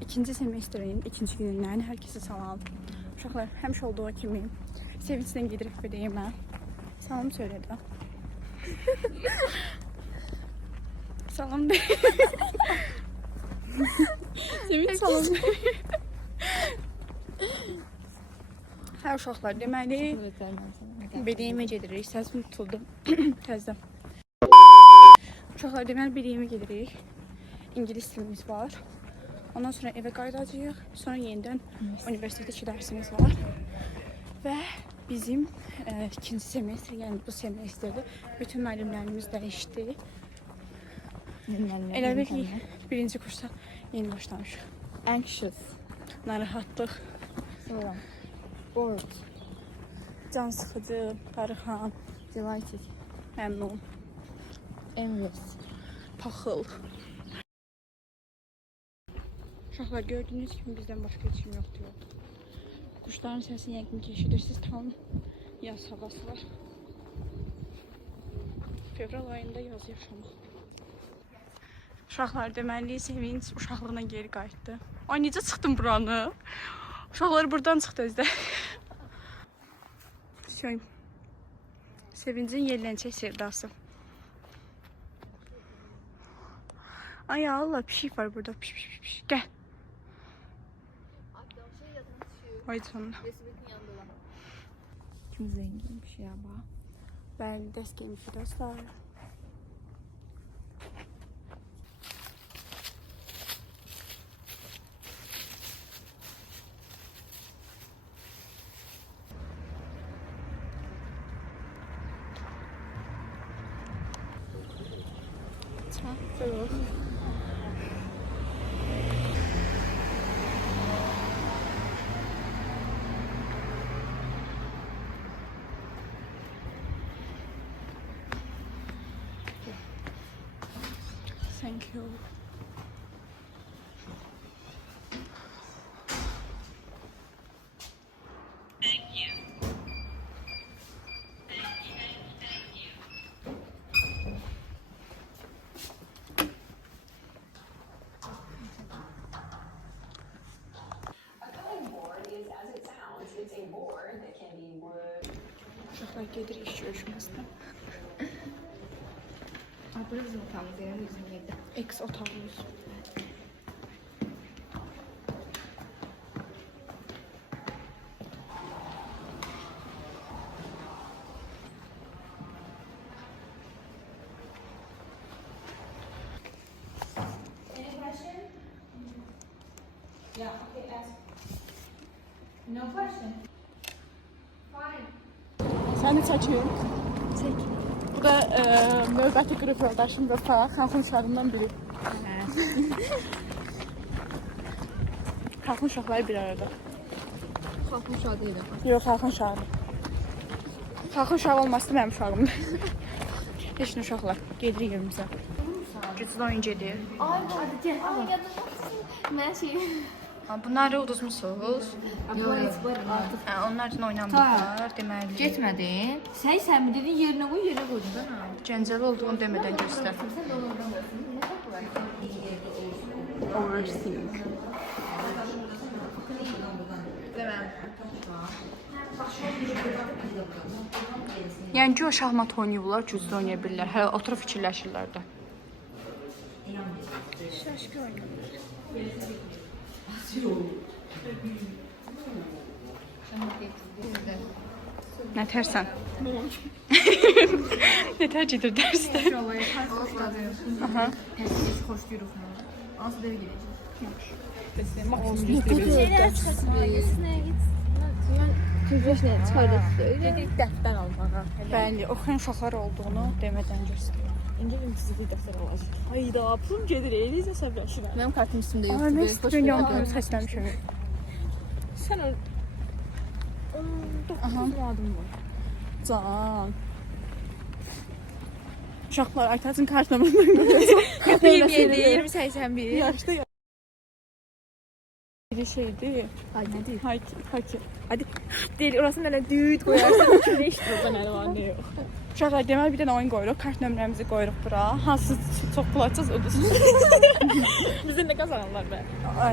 İkinci semestrin ikinci günündən hər kəsə salam. Uşaqlar, həmişə olduğu kimi sevinclə gedirib bedəyimə. Salam söylədim. Salam deyil. Sevinç salam deyil. Hə uşaqlar, deməli bedəyimə gedirik. Səsim tutuldu. Təzdən. Uşaqlar, deməli bedəyimə gedirik. İngilis dilimiz var. Ondan sonra evə qayıdacağıq. Sonra yenidən universitetdəki dərsimiz var. Və bizim ikinci semestr, yəni bu semestrdə bütün müəllimlərimiz dəyişdi. Elə bil ki, birinci kursa yeni başlamışıq. Anxious. Narahatlıq. Sonra bored. Can sıxıcı, darıxan, Delighted. məmnun, Envious. paxıl. Uşaqlar, gördüyünüz kimi bizdən başqa heç kim yoxdur. Quşların səsini yəqin ki, eşidirsiniz. Tam yaz havası var. Fevral ayında yaz yaşamaq. Uşaqlar, deməli, Sevinç uşaqlığına geri qayıtdı. Ay, necə çıxdım buranı? Uşaqlar buradan çıxdı özdə. Sevincin yerlənçək sevdası. Ay Allah, pişik var burada. Piş. Gəl. Ay canım. Kim zenginmiş ya bak. Bəli, dəst gəlmişik dostlar. Çağır. Thank you. Uşaqlar gedir iş görüşməsinə. Burası otağımız yani bizim evde. Ex otağımız. Any question? Yeah, okay, ask. No question. Fine. Səni çəkin. Çək. Bu da növbəti qrup yoldaşım Rıfa, Xalqın uşağından biri. Xalqın uşaqları bir arada. Kalkmış uşağı değil ama. Yox, Xalqın uşağı. Xalqın uşağı olması da mənim uşağımdır. Heç nə uşaqlar, gedirik evimizə. Güclü oyun gedir. Ay hadi gel. Ay yadımda ben şey. Bunları uduzmuşsunuz. Artık Onlar üçün oynamırlar, deməli. getmedin. Sen mi dedin yerine koy yerine koydun da ne? Gəncəli olduğunu demədən göstər. Sen de oradan basın. Ne farkı var? Overseas. Demem. Yəni ki, o şahmat oynayırlar, güclü oynaya bilirlər. Hələ oturub fikirləşirlər də. Şaşkı oynayırlar. Nə tərsən? Nə tərcidir dərsdə? Aha. Herkes hoş yürüyüş. Nasıl deve Dedik dəftər almağa. Bəli, oxuyan uşaqlar olduğunu demədən göstərir. İngilizce çizgi defter alacak. Hayda, pulum gedir, elizə səbləşirəm. Benim kartım üstümde yok. Ay, mən istəyirəm yanımda səsləmişəm. Sen o... 9 adım var. Can. Uşaqlar, Aytacın kart nömrəsindən 27, 20, 81. Yaşda dediği şeydi. Ay ne deyil? Haki. Hadi deyil, orasını elə düyüd qoyarsan, kimdə işləyirsən nə var, nə yox. Uşaqlar deməli bir dənə oyun qoyuruq. Kart nömrəmizi qoyuruq bura. Hansı çox pul atacağız udursunuz. Bizdə nə qazanırlar be?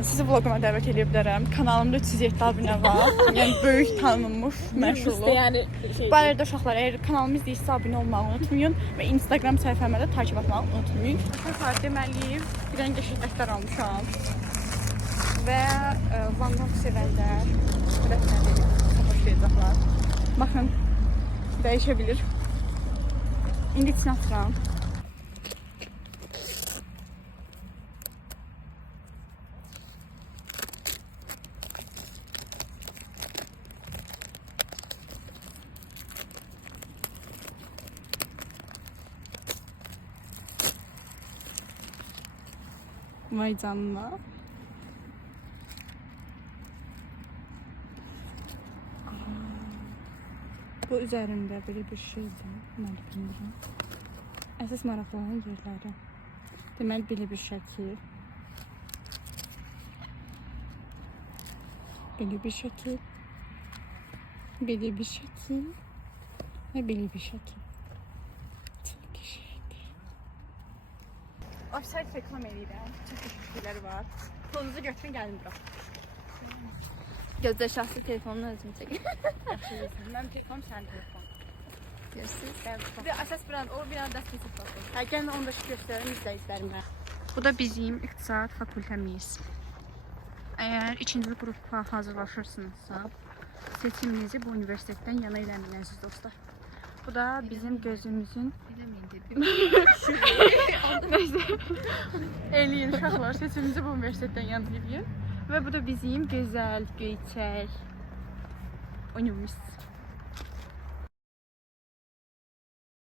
Sizi vloguma dəvət edə bilərəm. Kanalımda 307 abunə var. Yəni böyük tanınmış, məşhur. Bizdə yəni şey. Bu arada uşaqlar, əgər kanalımı izləyirsə abunə olmağı unutmayın və Instagram səhifəmə də takib etməyi unutmayın. Uşaqlar, deməli bir dənə qəşəngliklər almışam. Və Van Gogh sevənlər rəsmləri başlayacaqlar. Baxın, dəyişə bilir. İndi içinə atıram. Vay canına. Bu üzərində belə bir şeydir. Mən bilmirəm. Əsas maraqlanan yerləri. Deməli belə bir şəkil. Belə bir şəkil. Belə bir şəkil. Və belə bir şəkil. Çox qəşəngdir. Offside reklam edirəm. Çox qəşəng şeyləri var. Pulunuzu götürün, gəlin bura. Gözdə şəxsi telefonunu özüm çəkin. Mən telefon, sən telefon. Görürsünüz? Bir də əsas brand, o bir an dəst keçib baxın. Gəlin onu da göstərim izləyicilərimə. Bu da bizim iqtisad fakültəmiz. Əgər ikinci qrupa hazırlaşırsınızsa, seçiminizi bu universitetdən yana eləməyin əziz dostlar. Bu da bizim gözümüzün... Eləyin uşaqlar, seçiminizi bu universitetdən yana eləyin. Və bu da bizim gözəl, göyçək unumuz.